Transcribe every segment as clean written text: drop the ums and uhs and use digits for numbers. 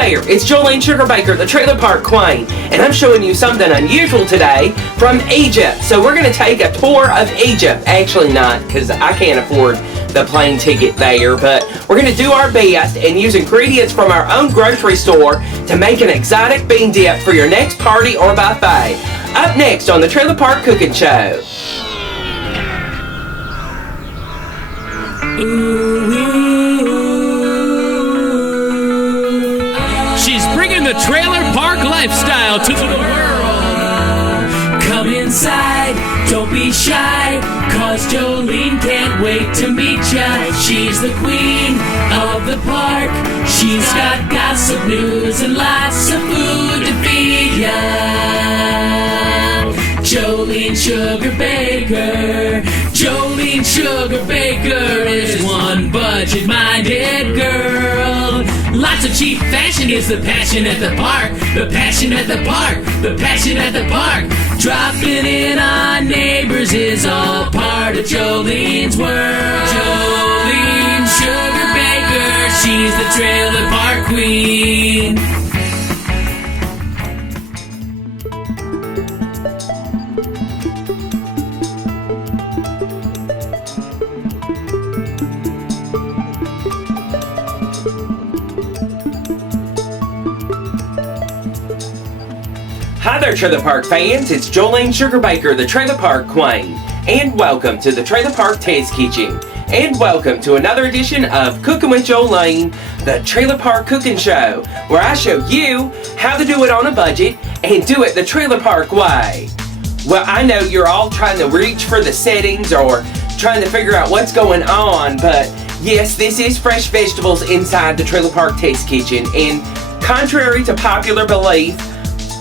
there, it's Jolene Sugarbaker, the Trailer Park Queen, and I'm showing you something unusual today from Egypt. So we're going to take a tour of Egypt. Actually not, because I can't afford the plane ticket there, but we're going to do our best and use ingredients from our own grocery store to make an exotic bean dip for your next party or buffet. Up next on the Trailer Park Cooking Show. She's bringing the trailer park lifestyle to the world. Come inside, don't be shy, cause Jolene can't wait to meet ya. She's the queen of the park. She's got gossip, news, and lots of food to feed ya. Jolene Sugarbaker. Jolene Sugarbaker is one budget-minded girl. Lots of cheap fashion is the passion at the park. The passion at the park. The passion at the park. Dropping in on neighbors is all part of Jolene's world. Jolene Sugarbaker, she's the trailer park queen. Hi there, Trailer Park fans. It's Jolene Sugarbaker, the Trailer Park Queen, and welcome to the Trailer Park Test Kitchen, and welcome to another edition of Cooking with Jolene, the Trailer Park Cooking Show, where I show you how to do it on a budget and do it the Trailer Park way. Well, I know you're all trying to reach for the settings or trying to figure out what's going on, but yes, this is fresh vegetables inside the Trailer Park Test Kitchen, and contrary to popular belief,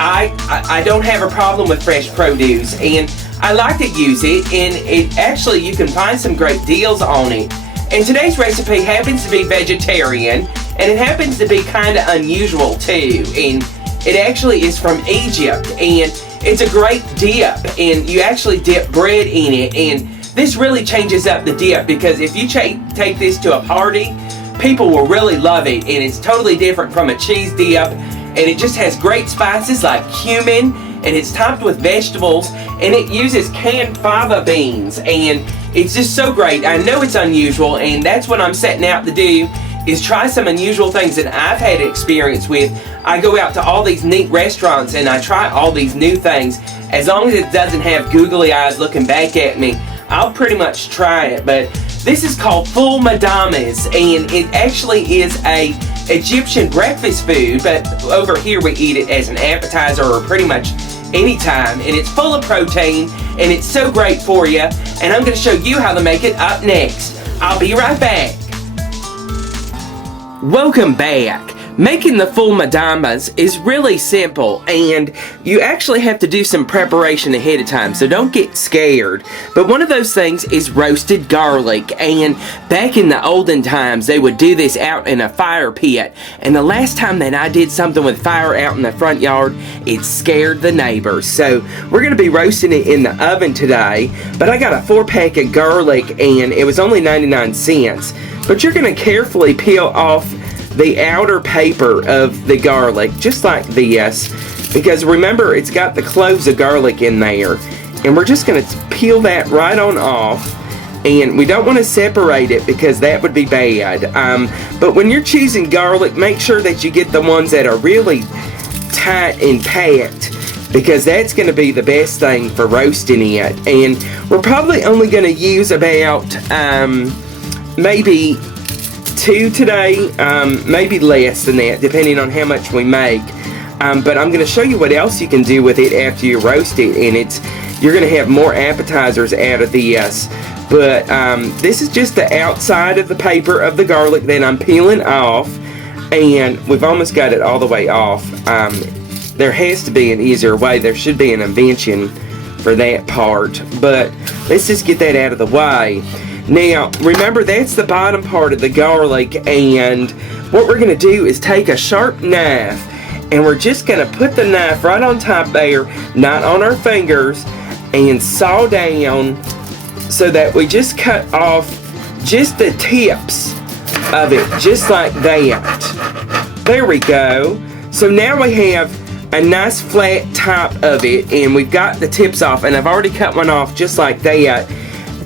I don't have a problem with fresh produce, and I like to use it, and it actually, you can find some great deals on it. And today's recipe happens to be vegetarian, and it happens to be kind of unusual too, and it actually is from Egypt, and it's a great dip, and you actually dip bread in it, and this really changes up the dip, because if you take this to a party, people will really love it, and it's totally different from a cheese dip. And it just has great spices like cumin, and it's topped with vegetables, and it uses canned fava beans, and it's just so great. I know it's unusual, and that's what I'm setting out to do, is try some unusual things that I've had experience with. I go out to all these neat restaurants, and I try all these new things. As long as it doesn't have googly eyes looking back at me, I'll pretty much try it. But this is called Ful Mudammes, and it actually is a Egyptian breakfast food, but over here we eat it as an appetizer or pretty much any time, and it's full of protein, and it's so great for you, and I'm going to show you how to make it up next. I'll be right back. Welcome back. Making the Ful Mudammes is really simple, and you actually have to do some preparation ahead of time, so don't get scared. But one of those things is roasted garlic, and back in the olden times they would do this out in a fire pit, and the last time that I did something with fire out in the front yard, it scared the neighbors. So we're going to be roasting it in the oven today, but I got a 4-pack of garlic, and it was only 99 cents. But you're going to carefully peel off the outer paper of the garlic, just like this, because remember, it's got the cloves of garlic in there, and we're just going to peel that right on off, and we don't want to separate it because that would be bad. But when you're choosing garlic, make sure that you get the ones that are really tight and packed, because that's going to be the best thing for roasting it. And we're probably only going to use about maybe 2 today, maybe less than that, depending on how much we make. But I'm going to show you what else you can do with it after you roast it, and you're going to have more appetizers out of this. But this is just the outside of the paper of the garlic that I'm peeling off, and we've almost got it all the way off. There has to be an easier way. There should be an invention for that part, but let's just get that out of the way. Now, remember, that's the bottom part of the garlic, and what we're going to do is take a sharp knife, and we're just going to put the knife right on top there, not on our fingers, and saw down so that we just cut off just the tips of it, just like that. There we go. So now we have a nice flat top of it, and we've got the tips off, and I've already cut one off just like that.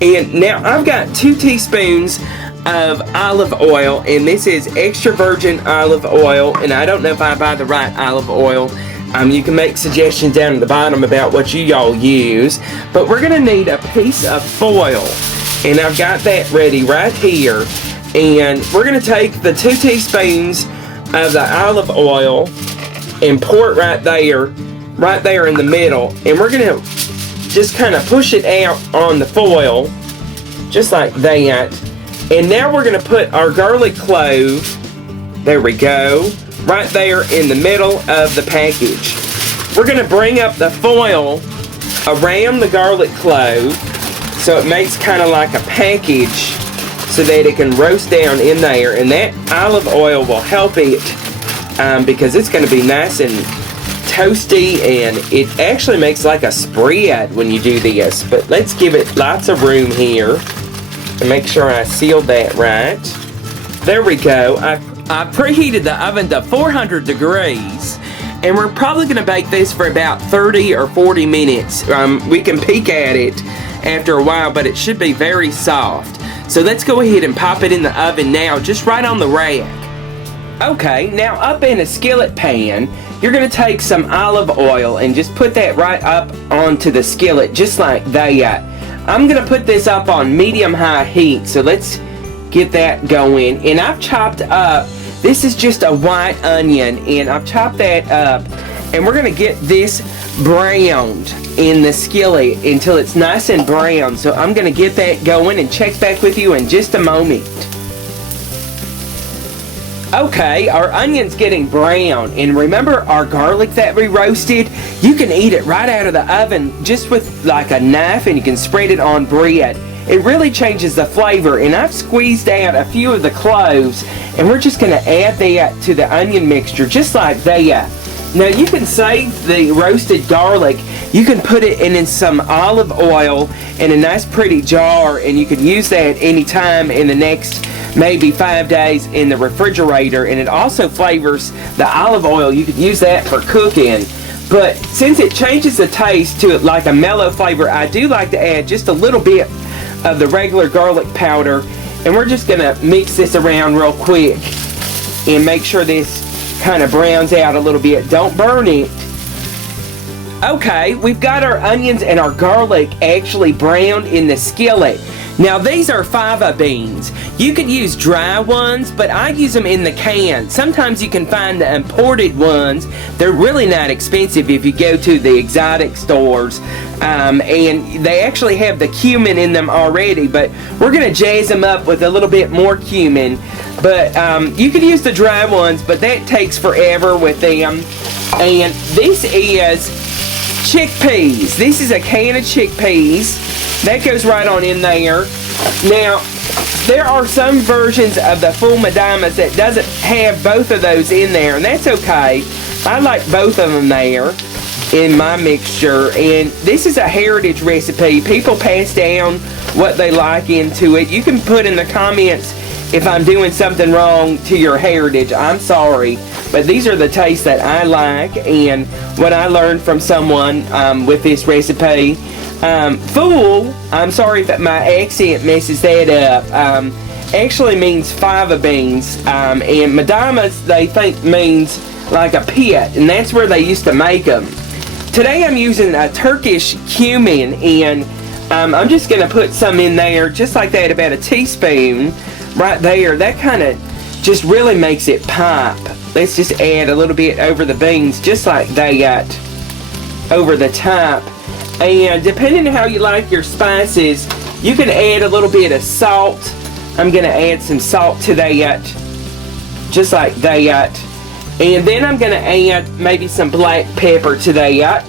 And now I've got 2 teaspoons of olive oil, and this is extra virgin olive oil, and I don't know if I buy the right olive oil. You can make suggestions down at the bottom about what y'all use, but we're gonna need a piece of foil, and I've got that ready right here. And we're gonna take the 2 teaspoons of the olive oil and pour it right there in the middle, and we're gonna just kind of push it out on the foil just like that. And now we're gonna put our garlic clove, there we go, right there in the middle of the package. We're gonna bring up the foil around the garlic clove so it makes kind of like a package so that it can roast down in there, and that olive oil will help it because it's going to be nice and toasty, and it actually makes like a spread when you do this. But let's give it lots of room here and make sure I sealed that right. There we go. I preheated the oven to 400 degrees, and we're probably going to bake this for about 30 or 40 minutes. We can peek at it after a while, but it should be very soft. So let's go ahead and pop it in the oven now, just right on the rack. Okay, now up in a skillet pan, you're going to take some olive oil and just put that right up onto the skillet, just like that. I'm going to put this up on medium-high heat, so let's get that going. And I've chopped up, this is just a white onion, and I've chopped that up, and we're going to get this browned in the skillet until it's nice and brown. So I'm going to get that going and check back with you in just a moment. Okay, our onion's getting brown, and remember our garlic that we roasted? You can eat it right out of the oven just with like a knife, and you can spread it on bread. It really changes the flavor, and I've squeezed out a few of the cloves, and we're just going to add that to the onion mixture just like that. Now you can save the roasted garlic. You can put it in some olive oil in a nice pretty jar, and you can use that anytime in the next maybe 5 days in the refrigerator, and it also flavors the olive oil. You could use that for cooking, but since it changes the taste to like a mellow flavor, I do like to add just a little bit of the regular garlic powder, and we're just gonna mix this around real quick and make sure this kind of browns out a little bit. Don't burn it. Okay, we've got our onions and our garlic actually browned in the skillet. Now these are fava beans. You could use dry ones, but I use them in the can. Sometimes you can find the imported ones. They're really not expensive if you go to the exotic stores. And they actually have the cumin in them already, but we're going to jazz them up with a little bit more cumin. But you could use the dry ones, but that takes forever with them. And this is chickpeas. This is a can of chickpeas. That goes right on in there. Now, there are some versions of the Ful Mudammes that doesn't have both of those in there, and that's okay. I like both of them there in my mixture, and this is a heritage recipe. People pass down what they like into it. You can put in the comments if I'm doing something wrong to your heritage. I'm sorry, but these are the tastes that I like and what I learned from someone with this recipe. Ful, I'm sorry if my accent messes that up, actually means fava beans, and Mudammes they think means like a pit, and that's where they used to make them. Today I'm using a Turkish cumin, and I'm just going to put some in there, just like that, about a teaspoon right there. That kind of just really makes it pop. Let's just add a little bit over the beans, just like that, over the top. And depending on how you like your spices, you can add a little bit of salt. I'm going to add some salt to that, just like that. And then I'm going to add maybe some black pepper to that,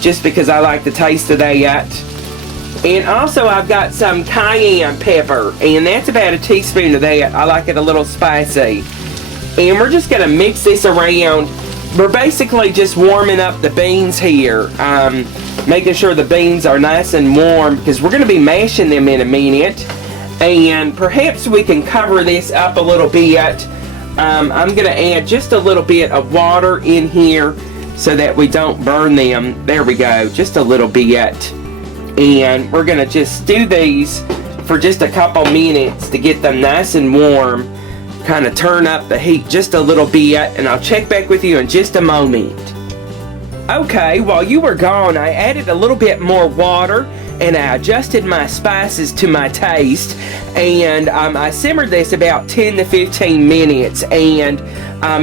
just because I like the taste of that. And also I've got some cayenne pepper, and that's about a teaspoon of that. I like it a little spicy. And we're just going to mix this around. We're basically just warming up the beans here, making sure the beans are nice and warm, because we're going to be mashing them in a minute. And perhaps we can cover this up a little bit I'm going to add just a little bit of water in here so that we don't burn them. There we go, just a little bit. And we're going to just stew these for just a couple minutes to get them nice and warm. Kind of turn up the heat just a little bit, and I'll check back with you in just a moment. Okay, while you were gone, I added a little bit more water and I adjusted my spices to my taste, and I simmered this about 10 to 15 minutes, and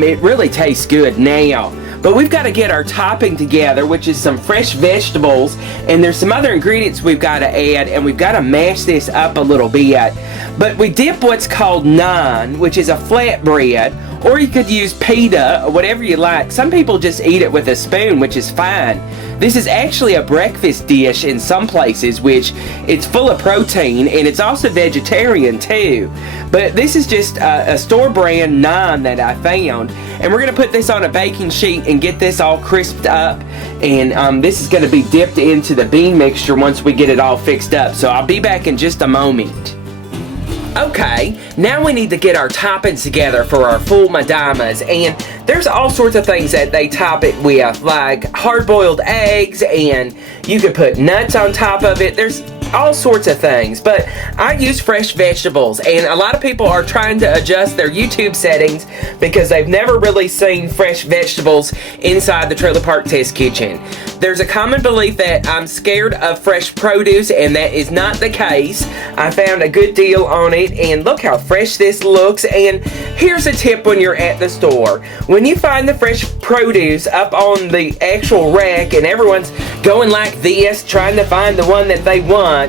it really tastes good now. But we've got to get our topping together, which is some fresh vegetables, and there's some other ingredients we've got to add, and we've got to mash this up a little bit. But we dip what's called naan, which is a flatbread, or you could use pita, or whatever you like. Some people just eat it with a spoon, which is fine. This is actually a breakfast dish in some places, which it's full of protein, and it's also vegetarian too. But this is just a store brand naan that I found, and we're going to put this on a baking sheet and get this all crisped up, and this is going to be dipped into the bean mixture once we get it all fixed up. So I'll be back in just a moment. Okay, now we need to get our toppings together for our Ful Mudammes, and there's all sorts of things that they top it with, like hard-boiled eggs, and you could put nuts on top of it. There's all sorts of things, but I use fresh vegetables, and a lot of people are trying to adjust their YouTube settings because they've never really seen fresh vegetables inside the Trailer Park Test Kitchen. There's a common belief that I'm scared of fresh produce, and that is not the case. I found a good deal on it, and look how fresh this looks. And here's a tip when you're at the store. When you find the fresh produce up on the actual rack and everyone's going like this, trying to find the one that they want,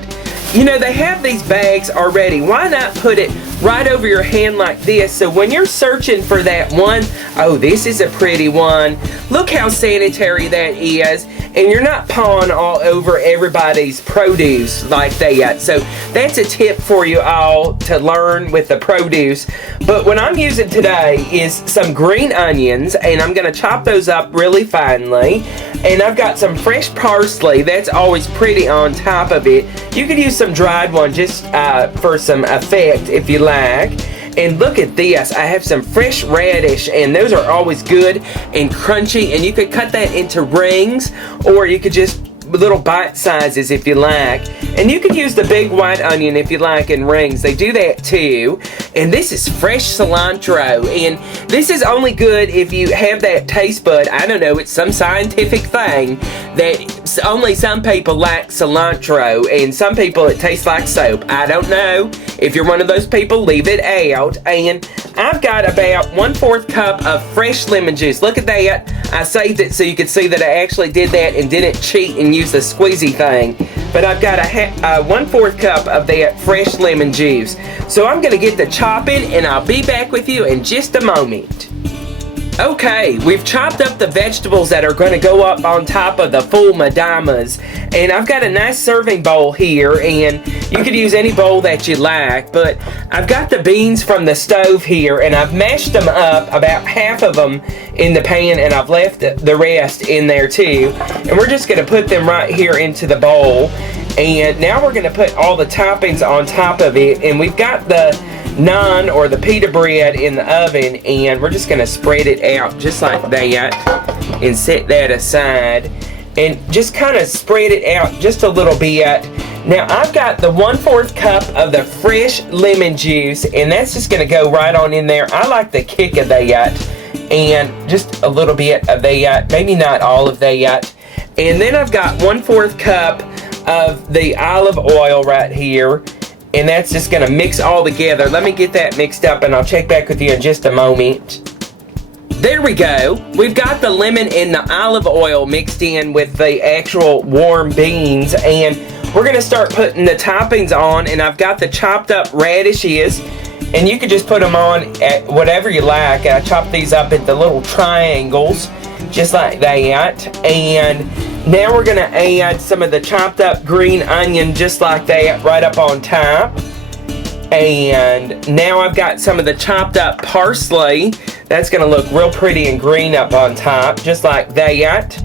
you know, they have these bags already. Why not put it right over your hand like this, so when you're searching for that one, oh, this is a pretty one, look how sanitary that is, and you're not pawing all over everybody's produce like that. So that's a tip for you all to learn with the produce. But what I'm using today is some green onions, and I'm going to chop those up really finely. And I've got some fresh parsley, that's always pretty on top of it. You could use some dried one just for some effect if you like. And look at this, I have some fresh radish, and those are always good and crunchy, and you could cut that into rings, or you could just little bite sizes if you like. And you could use the big white onion if you like in rings. They do that too. And this is fresh cilantro, and this is only good if you have that taste bud. I don't know, it's some scientific thing that only some people like cilantro, and some people it tastes like soap. I don't know. If you're one of those people, leave it out. And I've got about 1/4 cup of fresh lemon juice. Look at that. I saved it so you could see that I actually did that and didn't cheat and use the squeezy thing. But I've got a 1/4 cup of that fresh lemon juice. So I'm going to get the chopping, and I'll be back with you in just a moment. Okay, we've chopped up the vegetables that are going to go up on top of the Ful Mudammes, and I've got a nice serving bowl here, and you could use any bowl that you like, but I've got the beans from the stove here, and I've mashed them up, about half of them in the pan, and I've left the rest in there too. And we're just going to put them right here into the bowl, and now we're going to put all the toppings on top of it, and we've got the naan or the pita bread in the oven, and we're just going to spread it out just like that and set that aside and just kind of spread it out just a little bit. Now I've got the 1/4 cup of the fresh lemon juice, and that's just going to go right on in there. I like the kick of that, and just a little bit of that, maybe not all of that. And then I've got 1/4 cup of the olive oil right here, and that's just going to mix all together. Let me get that mixed up, and I'll check back with you in just a moment. There we go. We've got the lemon and the olive oil mixed in with the actual warm beans, and we're going to start putting the toppings on, and I've got the chopped up radishes, and you can just put them on at whatever you like. I chopped these up into little triangles, just like that. And now we're going to add some of the chopped up green onion just like that right up on top. And now I've got some of the chopped up parsley. That's going to look real pretty and green up on top, just like that.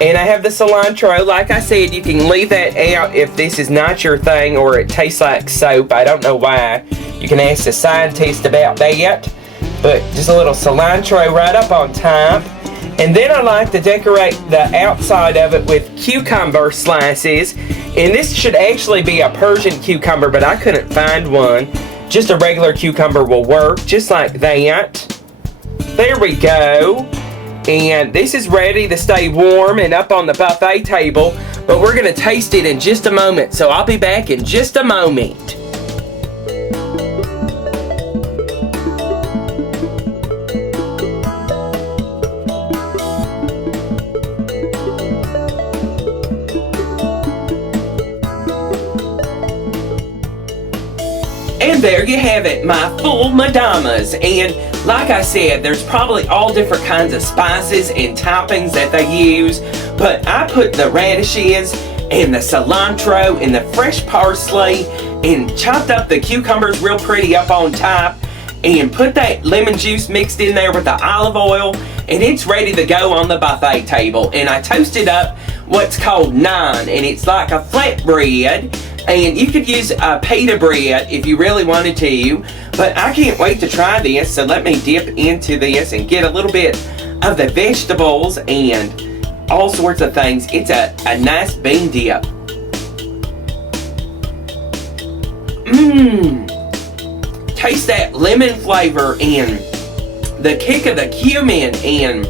And I have the cilantro. Like I said, you can leave that out if this is not your thing or it tastes like soap. I don't know why. You can ask the scientist about that. But just a little cilantro right up on top. And then I like to decorate the outside of it with cucumber slices. And this should actually be a Persian cucumber, but I couldn't find one. Just a regular cucumber will work, just like that. There we go. And this is ready to stay warm and up on the buffet table. But we're going to taste it in just a moment. So I'll be back in just a moment. And there you have it, my Ful Mudammes. And like I said, there's probably all different kinds of spices and toppings that they use. But I put the radishes and the cilantro and the fresh parsley and chopped up the cucumbers real pretty up on top. And put that lemon juice mixed in there with the olive oil. And it's ready to go on the buffet table. And I toasted up what's called naan. And it's like a flatbread. And you could use a pita bread if you really wanted to. But I can't wait to try this. So let me dip into this and get a little bit of the vegetables and all sorts of things. It's a nice bean dip. Taste that lemon flavor and the kick of the cumin and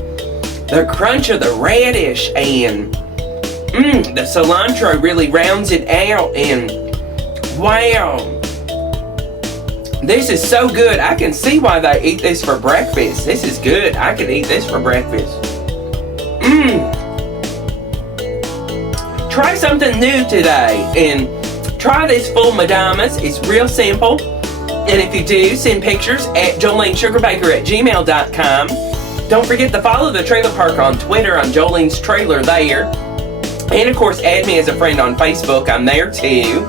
the crunch of the radish and the cilantro really rounds it out. And wow, this is so good. I can see why they eat this for breakfast. This is good. I could eat this for breakfast. Try something new today and try this Ful Mudammes. It's real simple. And if you do, send pictures at jolenesugarbaker@gmail.com. Don't forget to follow the trailer park on Twitter. I'm Jolene's Trailer there. And of course, add me as a friend on Facebook. I'm there too.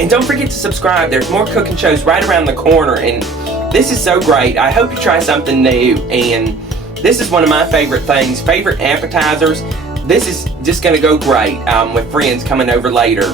And don't forget to subscribe. There's more cooking shows right around the corner. And this is so great. I hope you try something new. And this is one of my favorite things, favorite appetizers. This is just going to go great with friends coming over later.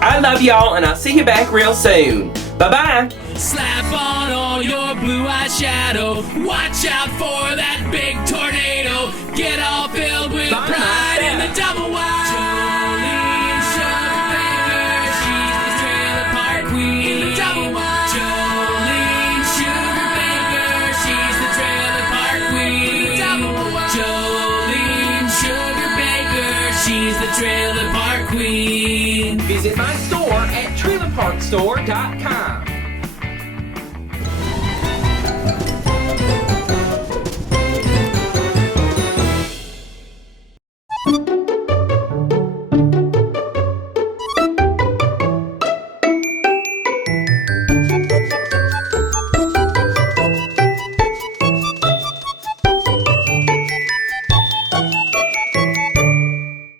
I love y'all, and I'll see you back real soon. Bye-bye. Slap on all your blue eyeshadow. Watch out for that big tornado. Get all filled with pride in the double wide. Jolene Sugarbaker, she's the trailer park queen. In the double wide. Jolene Sugarbaker, she's the trailer park queen. In the double wide. Jolene Sugarbaker, she's the trailer park queen. Visit my store at trailerparkstore.com.